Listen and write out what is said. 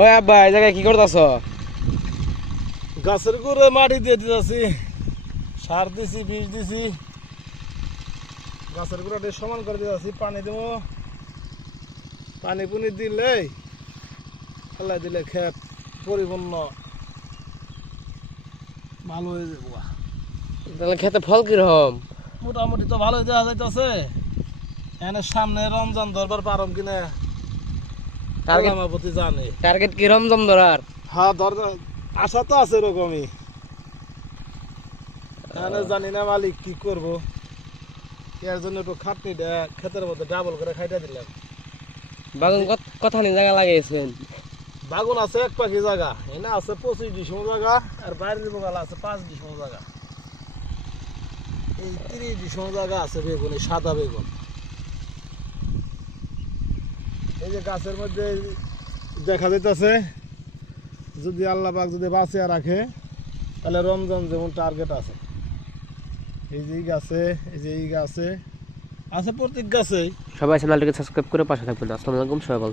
ওই আব্বা এই জায়গায় কি করতেছ? গাছের গুঁড়ে মাটি দিয়ে দিতেছি, সার দিছি, বীজ দিছি, গাছের গুঁড়াটা সমান করে দিতেছি। পানি দেব, পানি পুনি দিলে ফেলাই দিলে ক্ষেত পরিপূর্ণ ভালো হয়ে যাবো। তাহলে খেতে ফল কিরকম? মোটামুটি তো ভালোই দেওয়া যাইতেছে। এখানে সামনে রমজান দরবার পারম কিনা প্রতি জানে। টার্গেট কি রমজান ধরার? হ্যাঁ, দরকার আশা তো আছে এরকমই। এখানে জানি না মালিক কি করবো, এর জন্য একটু খাটনিটা ক্ষেতের মধ্যে ডাবল করে খাইটা দিলাম। বাগুন কথা নিয়ে জায়গা লাগিয়েছেন? বাগুন আছে এক পাখি জায়গা, এনে আছে 25 ডিসিম জায়গা, আর বাইরের বগাল আছে 5 ডিসিম জায়গা। এই 30 ডিসিম জায়গা আছে বেগুন, এই সাদা বেগুন। এই যে গাছের মধ্যে দেখা যাইতেছে, যদি আল্লাহ পাক যদি বাঁচিয়ে রাখে তাহলে রমজান যেমন টার্গেট আছে। এই যে এই গাছে, এই যে এই গাছে আছে, প্রত্যেক গাছেই। সবাই চ্যানেলটিকে সাবস্ক্রাইব করে পাশে থাকবেন। আসসালামু আলাইকুম, সবাই ভালো থাকবেন।